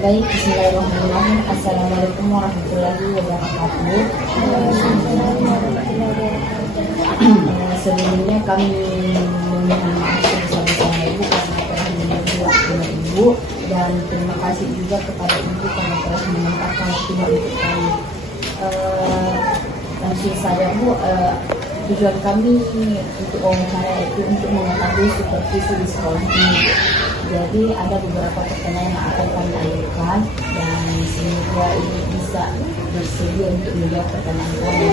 Baik, bismillahirrahmanirrahim. Assalamualaikum warahmatullahi wabarakatuh. Sebelumnya kami memohon maaf sebesar-besarnya Ibu karena telah mengganggu waktunya Ibu, dan terima kasih juga kepada Ibu karena telah menyempatkan waktunya untuk kami. Langsung saja Bu, tujuan kami untuk wawancara itu untuk mengetahui supervisi di sekolah ini. Jadi ada beberapa pertanyaan yang akan kami ajukan dan semoga ini bisa bersedia untuk menjawab pertanyaan kami.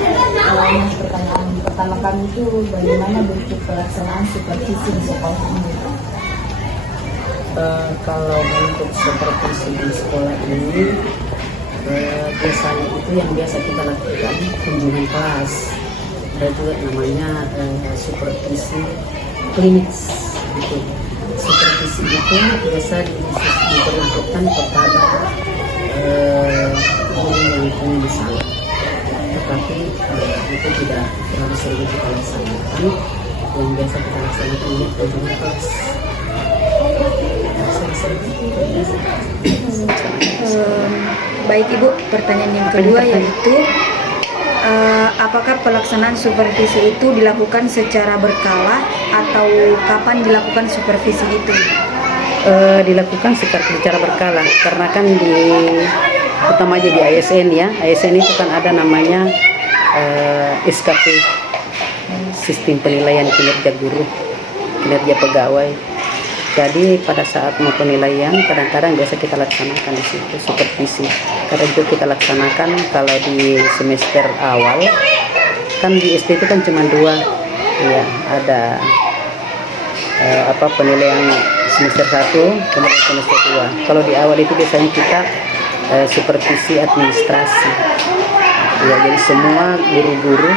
Pertanyaan pertama kami itu bagaimana bentuk pelaksanaan supervisi di sekolah ini? Kalau bentuk supervisi di sekolah ini biasanya itu yang biasa kita lakukan kunjungan kelas. Ada juga namanya supervisi klinik gitu. Supervisi itu biasa diperuntukkan kepada guru yang punya masalah, tetapi itu tidak terlalu sering kita laksanakan. Yang biasa kita laksanakan ini kunjungan kelas. Baik Ibu, pertanyaan yang kedua yaitu apakah pelaksanaan supervisi itu dilakukan secara berkala atau kapan dilakukan supervisi itu? Dilakukan secara berkala, karena kan utama aja di ASN ya. ASN itu kan ada namanya SKP, Sistem Penilaian Kinerja Guru, Kinerja Pegawai. Jadi pada saat mau penilaian kadang-kadang biasa kita laksanakan di situ supervisi. Karena itu kita laksanakan kalau di semester awal kan di SD itu kan cuma 2 ya, ada penilaian semester 1 kemudian semester 2. Kalau di awal itu biasanya kita supervisi administrasi ya, jadi semua guru-guru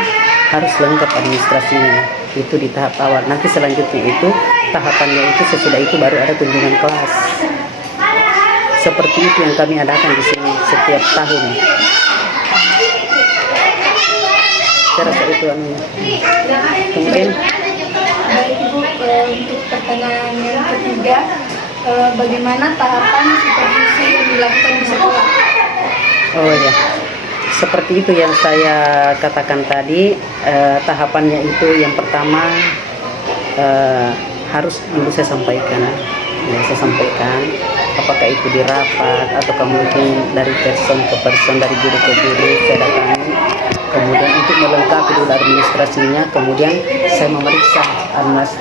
harus lengkap administrasinya itu di tahap awal. Nanti selanjutnya itu tahapannya itu sesudah itu baru ada kunjungan kelas. Seperti itu yang kami adakan di sini setiap tahun. Saya rasa itu kemudian Baik Ibu, untuk pertanyaan yang ketiga, bagaimana tahapan supervisi yang dilakukan di sekolah? Oh ya, seperti itu yang saya katakan tadi. Tahapannya itu yang pertama harus dulu saya sampaikan ya, saya sampaikan apakah itu di rapat atau kemudian dari person ke person, dari guru ke guru saya datangi, kemudian untuk melengkapi dulu administrasinya, kemudian saya memeriksa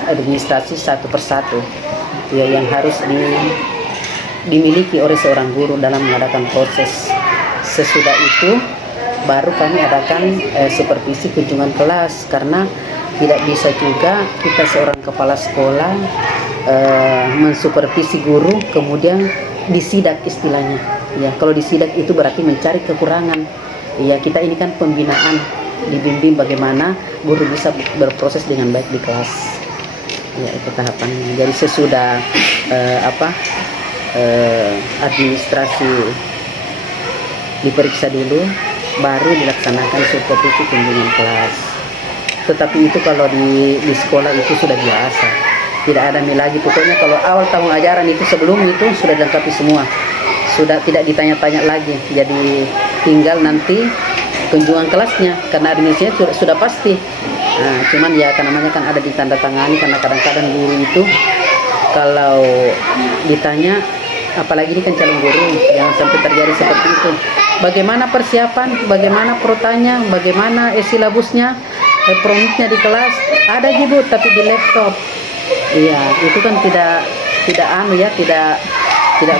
administrasi satu persatu ya, yang harus dimiliki oleh seorang guru dalam mengadakan proses. Sesudah itu baru kami adakan supervisi kunjungan kelas, karena tidak bisa juga kita seorang kepala sekolah mensupervisi guru kemudian disidak istilahnya ya. Kalau disidak itu berarti mencari kekurangan ya. Kita ini kan pembinaan, dibimbing bagaimana guru bisa berproses dengan baik di kelas ya, itu tahapannya. Jadi sesudah administrasi diperiksa dulu baru dilaksanakan supervisi kunjungan kelas. Tetapi itu kalau di sekolah itu sudah biasa, tidak ada lagi. Pokoknya kalau awal tahun ajaran itu sebelum itu sudah dilengkapi semua, sudah tidak ditanya-tanya lagi. Jadi tinggal nanti kunjungan kelasnya, karena administrasinya sudah pasti. Nah, cuman ya kan namanya kan ada ditandatangani, karena kadang-kadang guru itu kalau ditanya, apalagi ini kan calon guru, jangan sampai terjadi seperti itu. Bagaimana persiapan, bagaimana protanya, bagaimana silabusnya, promiknya di kelas, ada gitu tapi di laptop. Iya, itu kan tidak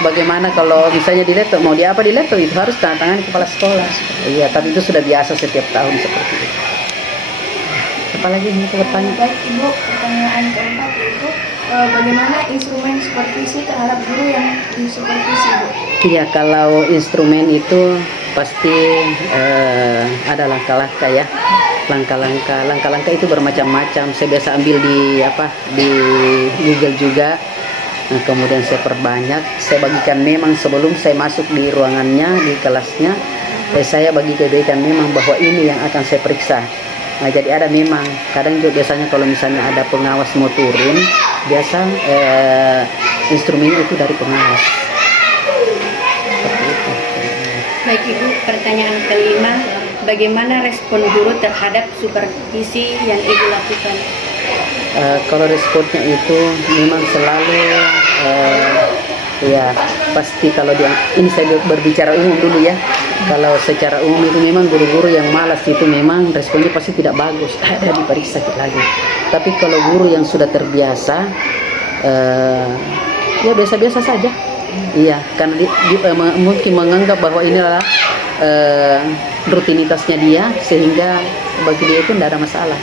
bagaimana kalau misalnya di laptop, mau di apa di laptop itu harus tanda tangan kepala sekolah. Iya, tapi itu sudah biasa setiap tahun seperti itu. Apalagi ini bertanya. Baik Ibu, pertanyaan keempat itu bagaimana instrumen supervisi terhadap guru yang disupervisi Bu? Iya, kalau instrumen itu pasti ada langkah-langkah ya. Langkah-langkah itu bermacam-macam. Saya biasa ambil di Google juga. Nah, kemudian saya perbanyak, saya bagikan memang sebelum saya masuk di ruangannya, di kelasnya, saya bagikan memang bahwa ini yang akan saya periksa. Nah, jadi ada memang, kadang juga biasanya kalau misalnya ada pengawas mau turun, biasa instrumennya itu dari pengawas. Seperti itu. Baik Ibu, pertanyaan kelima, bagaimana respon guru terhadap supervisi yang Ibu lakukan? Kalau responnya itu memang selalu ya pasti kalau dia ini saya berbicara umum dulu ya. Kalau secara umum itu memang guru-guru yang malas itu memang responnya pasti tidak bagus. Ada diperiksa sakit lagi. Tapi kalau guru yang sudah terbiasa ya biasa-biasa saja. Iya, karena mungkin menganggap bahwa ini adalah rutinitasnya dia sehingga bagi dia itu tidak ada masalah.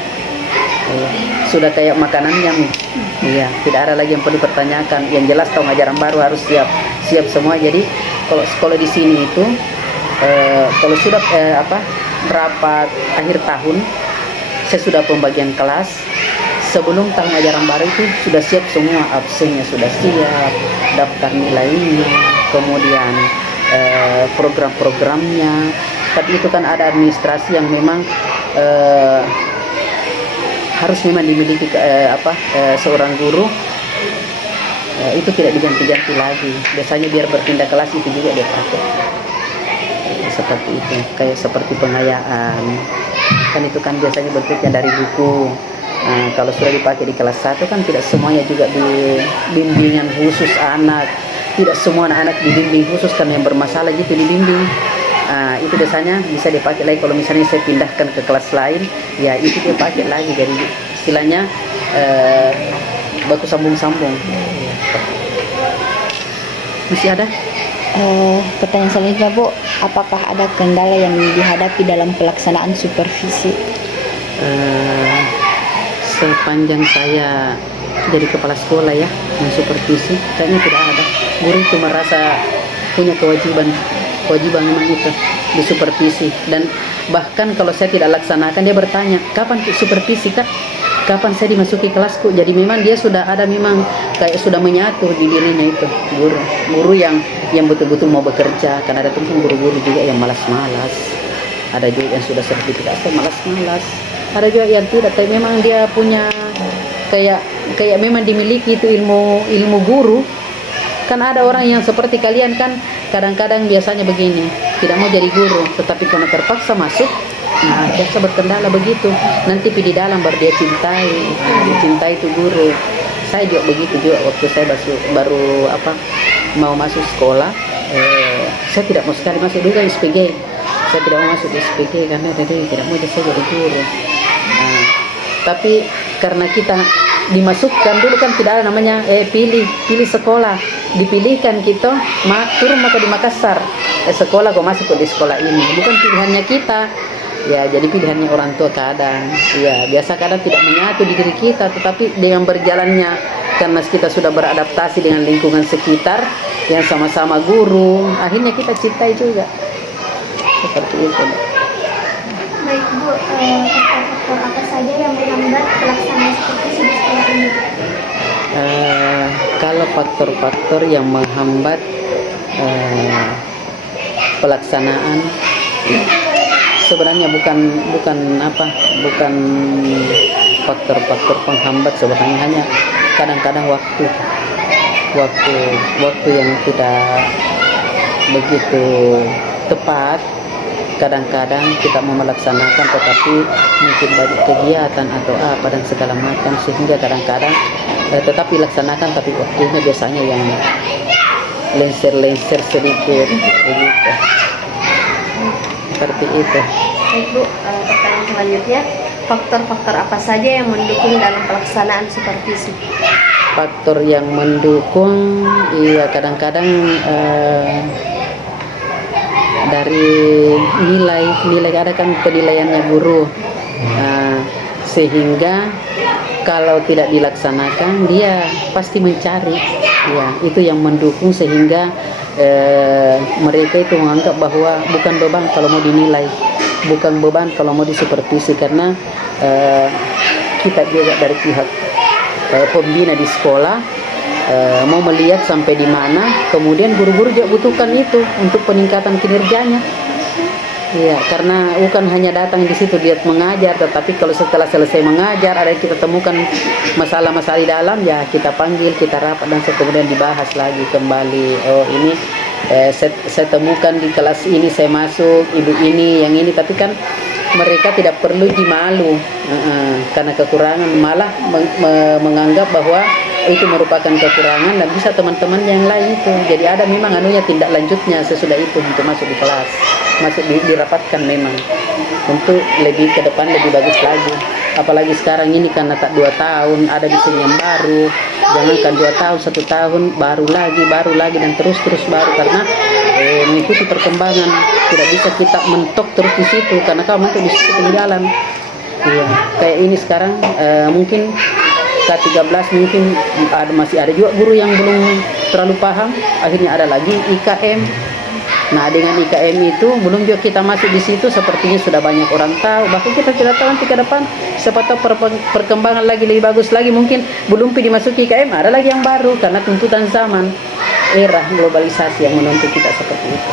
Iya, sudah kayak makanannya nih. Iya, tidak ada lagi yang perlu dipertanyakan. Yang jelas tahun ajaran baru harus siap semua. Jadi kalau sekolah di sini itu kalau sudah rapat akhir tahun, saya sudah pembagian kelas. Sebelum tahun ajaran baru itu sudah siap semua, absennya sudah siap, daftar nilainya, kemudian program-programnya. Tapi itu kan ada administrasi yang memang harus memang dimiliki seorang guru. Itu tidak diganti-ganti lagi. Biasanya biar berpindah kelas itu juga dia pakai. Seperti itu, kayak seperti pengayaan. Kan itu kan biasanya bentuknya dari buku. Kalau sudah dipakai di kelas 1 kan tidak semuanya juga di bimbingan khusus anak. Tidak semua anak-anak dibimbing khusus kan yang bermasalah gitu dibimbing. Itu biasanya bisa dipakai lagi kalau misalnya saya pindahkan ke kelas lain, ya itu dia pakai lagi. Jadi istilahnya baku sambung-sambung. Masih ada? Pertanyaan selanjutnya Bu, apakah ada kendala yang dihadapi dalam pelaksanaan supervisi? Sepanjang saya jadi kepala sekolah ya, mensupervisi, kayaknya tidak ada. Guru itu merasa punya kewajiban memang itu disupervisi. Dan bahkan kalau saya tidak laksanakan, dia bertanya, kapan supervisi Kak? Kapan saya dimasuki kelasku? Jadi memang dia sudah ada, memang kayak sudah menyatu di dirinya itu guru yang betul-betul mau bekerja. Karena ada tentu guru-guru juga yang malas-malas, ada juga yang sudah sertifikat malas-malas, ada juga yang tidak, tapi memang dia punya kayak memang dimiliki itu ilmu guru. Kan ada orang yang seperti kalian kan kadang-kadang biasanya begini, tidak mau jadi guru, tetapi karena terpaksa masuk, nah biasa berkendala begitu. Nanti di dalam baru dia cintai itu guru. Saya juga begitu juga waktu saya baru mau masuk sekolah. Saya tidak mau sekali masuk juga SPG. Saya tidak mau masuk SPG karena tadi tidak mau saya jadi guru. Tapi karena kita dimasukkan dulu kan tidak ada namanya pilih sekolah, dipilihkan kita turun di Makassar, sekolah kok masuk di sekolah ini, bukan pilihannya kita ya. Jadi pilihannya orang tua kadang ya biasa kadang tidak menyatu di diri kita, tetapi dengan berjalannya karena kita sudah beradaptasi dengan lingkungan sekitar yang sama-sama guru, akhirnya kita cintai juga seperti itu. Baik Bu, faktor-faktor apa saja yang menghambat pelaksanaan supervisi di sekolah ini? Kalau faktor-faktor yang menghambat pelaksanaan sebenarnya bukan faktor-faktor penghambat, sebenarnya hanya kadang-kadang waktu yang tidak begitu tepat. Kadang-kadang kita mau melaksanakan tetapi mungkin banyak kegiatan atau apa dan segala macam, sehingga kadang-kadang tetap dilaksanakan tapi waktunya biasanya yang lenser sedikit begitu. Seperti itu. Baik Bu, pertanyaan selanjutnya, faktor-faktor apa saja yang mendukung dalam pelaksanaan supervisi? Faktor yang mendukung, iya kadang-kadang dari nilai ada kan penilaiannya guru, sehingga kalau tidak dilaksanakan dia pasti mencari, ya itu yang mendukung sehingga mereka itu menganggap bahwa bukan beban kalau mau dinilai, bukan beban kalau mau disupervisi, karena kita juga dari pihak pembina di sekolah mau melihat sampai di mana, kemudian guru-guru juga butuhkan itu untuk peningkatan kinerjanya. Iya, karena bukan hanya datang di situ dia mengajar, tetapi kalau setelah selesai mengajar ada yang kita temukan masalah-masalah di dalam, ya kita panggil, kita rapat dan kemudian dibahas lagi kembali. Oh ini saya temukan di kelas ini, saya masuk ibu ini, yang ini, tapi kan mereka tidak perlu dimalu karena kekurangan, malah menganggap bahwa itu merupakan kekurangan dan bisa teman-teman yang lain itu. Jadi ada memang anunya tindak lanjutnya sesudah itu untuk masuk di kelas, masuk dirapatkan memang untuk lebih ke depan lebih bagus lagi. Apalagi sekarang ini karena tak 2 tahun ada desain yang baru, jangankan 2 tahun 1 tahun baru lagi dan terus baru, karena mengikuti perkembangan. Tidak bisa kita mentok terus di situ karena kalau mentok di situ ketinggalan. Iya, kayak ini sekarang mungkin K13 mungkin masih ada juga guru yang belum terlalu paham, akhirnya ada lagi IKM. Nah dengan IKM itu belum juga kita masuk di situ, sepertinya sudah banyak orang tahu, bahkan kita tidak tahu nanti ke depan siapa tahu perkembangan lagi lebih bagus lagi, mungkin belum dimasuki IKM ada lagi yang baru karena tuntutan zaman, era globalisasi yang menuntut kita seperti itu.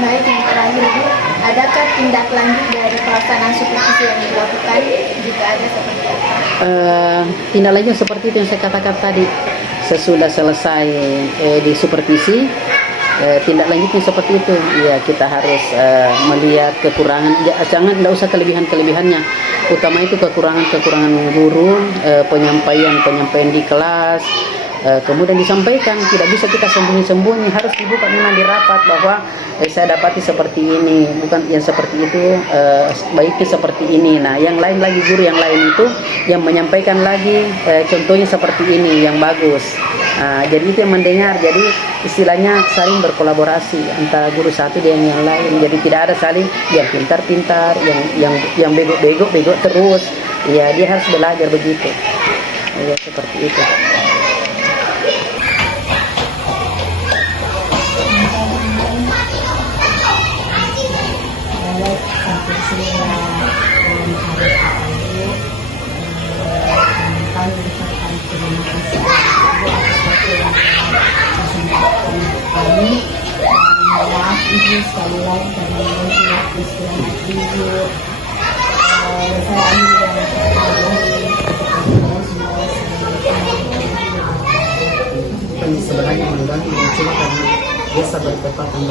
Baik, yang terakhir Bu, adakah tindak lanjut dari pelaksanaan supervisi yang dilakukan? Jika ada, seperti apa? Tindak lanjut seperti itu yang saya katakan tadi, sesudah selesai di supervisi, tindak lanjutnya seperti itu. Ya kita harus melihat kekurangan, jangan tidak usah kelebihannya, utama itu kekurangan guru, penyampaian di kelas. Kemudian disampaikan, tidak bisa kita sembunyi-sembunyi, harus dibuka memang di rapat bahwa saya dapati seperti ini, bukan yang seperti itu, baiknya seperti ini. Nah yang lain lagi, guru yang lain itu yang menyampaikan lagi contohnya seperti ini yang bagus. Jadi itu yang mendengar, jadi istilahnya saling berkolaborasi antara guru satu dengan yang lain. Jadi tidak ada saling yang pintar-pintar, yang bego terus. Ya dia harus belajar begitu. Ya seperti itu. Maaf Ibu sekali lagi karena mungkin waktu istirahat Ibu. Saya ambil yang sebenarnya mengganggu cuma karena biasa bertepatan.